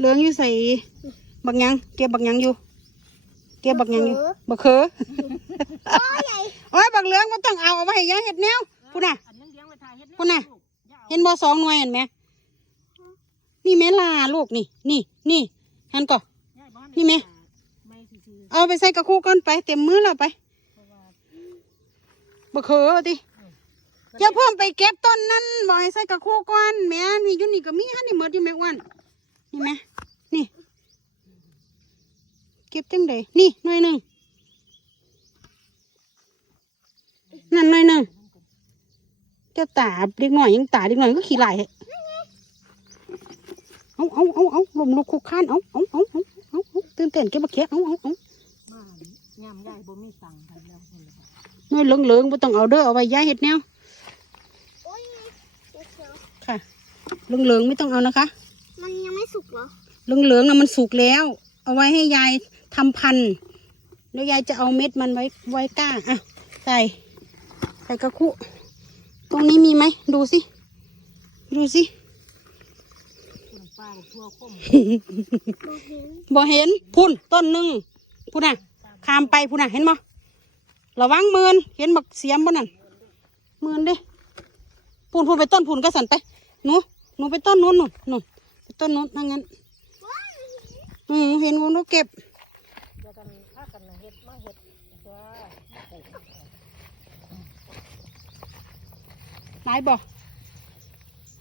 เหลืองอยู่ใส่บักหยังเก็บบักหยังอยู่ เก็บบักหยังอยู่บักเขอโอ้ยใหญ่โอ้ยบักเหลืองมันต้องเอาเอาไว้ให้ยายเห็ดแนวพูดน่ะอันยังเลี้ยงไว้ทาเฮ็ดพุ่นน่ะ เห็นบ่สองหน่วยเห็นไหมนี่แม่ลาลูกนี่ นี่นี่หันก่อนนี่แม่ไม่ซื่อเอาไปใส่กระคู่ก่อนไป เต็มมือแล้วไปๆเพราะว่าบักเขอเอาติอย่าเพิ่มไปเก็บต้นนั้นบอกให้ใส่กระคู่ก่อนแม่นี่อยู่นี่ก็มีอันนี้หมดอยู่แม่อ้วน นี่แม่นี่ เก็บจังไดนี่หน่วยหนึ่งนั่นหน่วยหนึ่งเจ้าตาเด็กหน่อยยังตาเด็กหน่อยก็ขี้ไหลายเอาเอาเอาเอาลมลุกคุกคานเอาเอาเอาเอาเอาเอาตื่นเต้นเก็บบักเขียเอาเอาเอามาย่ำยายบ่มีตังค์ให้แล้วคนละบาทหน่วยเหลืองเหลืองๆบ่ต้องเอาเด้อเอาไว้ย้ายเห็ดแนวโอ้ยเดี๋ยวเขียวค่ะเหลืองเหลืองๆไม่ต้องเอานะคะมันยังไม่ สุกเหรอเหลืองเหลืองๆนะมันสุกแล้ว เอาไว้ให้ยายทำพันธุ์แล้วยายจะเอาเม็ดมันไว้ไว้ก้าอะใส่ใส่กระคุ ตรงนี้มีไหมดูสิ ดูสิป้าทั่วคมดูเห็นบ่เห็นพุ่นต้นหนึ่งพุ่นน่ะขามไปพุ่นน่ะเห็นบ่ระวังมือนเห็นบักเสียมบ่นั่นมือนเด้พุ่นพุ่นไปต้นพุ่นก็สั่นไปหนูหนูไปต้นนู้นนู่นนู่น ต้นนู้นนั่งงั้น อืมเห็นวงลูกเก็บเดี๋ยวกันถ้ากันเฮ็ดมาเฮ็ดตัวมาปลูกหลายบ่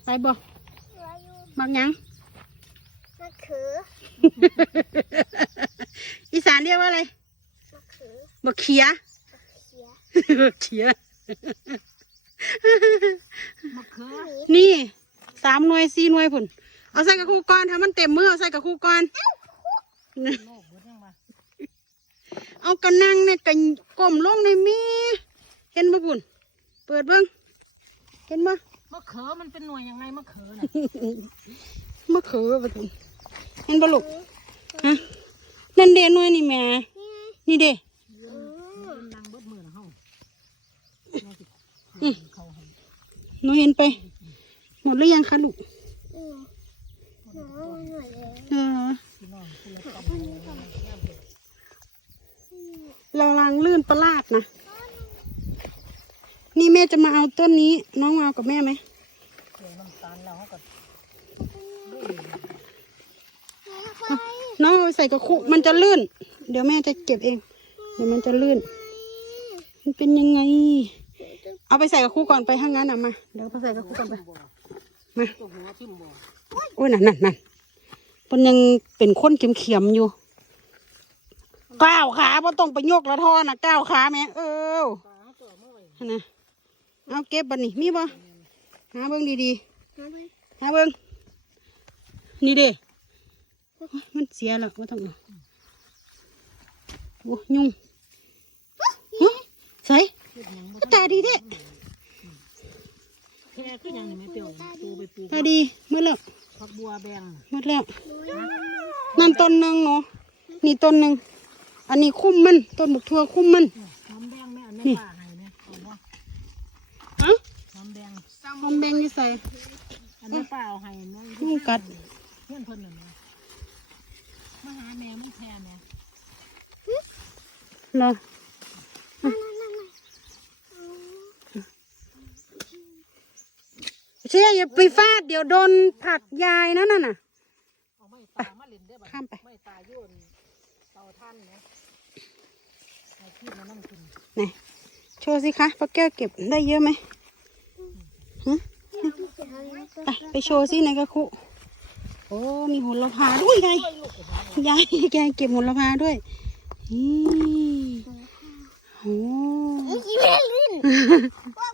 หลายบ่เหลืออยู่มักหยังมะเขือ อีสานเรียกว่าอะไรมะเขือบักเขียเขียบักเขียมะเขือนี่สามหน่วยสี่หน่วยพุ่น เอาใส่กับคู่ก้อนถ้ามันเต็มมือเอาใส่กับคู่ก้อน โลกเบิดยังมาเอากระนังเนี่ยกระก้มลงในมีเห็นบ่พุ่นเปิดเบิ่งเห็นบ่มะเขือมันเป็นหน่วยยังไงมะเขือน่ะมะเขือบ่พุ่นเห็นบ่ลูกฮะนั่นเด้หน่วยนี่แหม่นี่ไงนี่เด้อืมเป็นนางเบิดมือนะเฮาน่าสิเขาให้หนูเห็นไป หมดหรือยังคะลูกอืมหนู เอาหน่อยเลยเออพี่น้องคนละตับเราลังลื่นประลาดนะ นี่แม่จะมาเอาต้นนี้ น้องมาเอากับแม่ไหมน้ำตาลแล้วเขาก็ไปน้องเอาใส่กระคุมันจะลื่น เดี๋ยวแม่จะเก็บเอง เดี๋ยวมันจะลื่น มันเป็นยังไง เอาไปใส่กระคุก่อนไปห้างนั้นอะมา เดี๋ยวไปใส่กระคุก่อนไป มา โอ้ยนั่นนั่นนั่นมันยังเป็นข้นเข็มๆอยู่ก้าวขาเพราะต้องไปโยกละทอนะก้าวขาแม่เออนั่นนะเอาเก็บบันนี่มีบ่หาเบิ่งดีๆหาไปหาเบิ้งนี่เด้มันเสียแล้วว่าต้องโอ้ยุ่งใส่เฮ็ดหยังบ่ตาดีเด้แค่คือหยังนี่แม่เปียวปูไปปลูกตาดีหมดแล้วผัก บัวแบงหมดแล้วดูยังนั่นต้นหนึ่งเนาะนี่ต้นหนึ่งอันนี้คุ้มมันต้นบุกทั่วคุ้มมันน้ำแดงแม่อันนี้ป้าให้เนี่ยเอาบ่ฮะน้ำแดงหอมแบงนี่ใส่อันนี้ป้าเอาให้เนาะยุงกัดเพื่อนเพิ่นน่ะแม่มาหาแม่มึงแท้แม่เนาะ เชี่ยอย่าไปฟาดเดี๋ยวโดนผักยายนะนั่นน่ะ เอาไม้ตามาเล่นได้อบัดข้ามไป ไม้ตาโยนเตาท่านเนี่ยให้พี่มานั่งกินไหนโชว์สิคะป้าแก้วเก็บได้เยอะไหมฮะไปไปโชว์สิในกระคุ โอ้ มีหุ่นละพาด้วยยายยายแกเก็บหุ่นละพาด้วยนี่โอ้ อีแม่ลิ้นว่า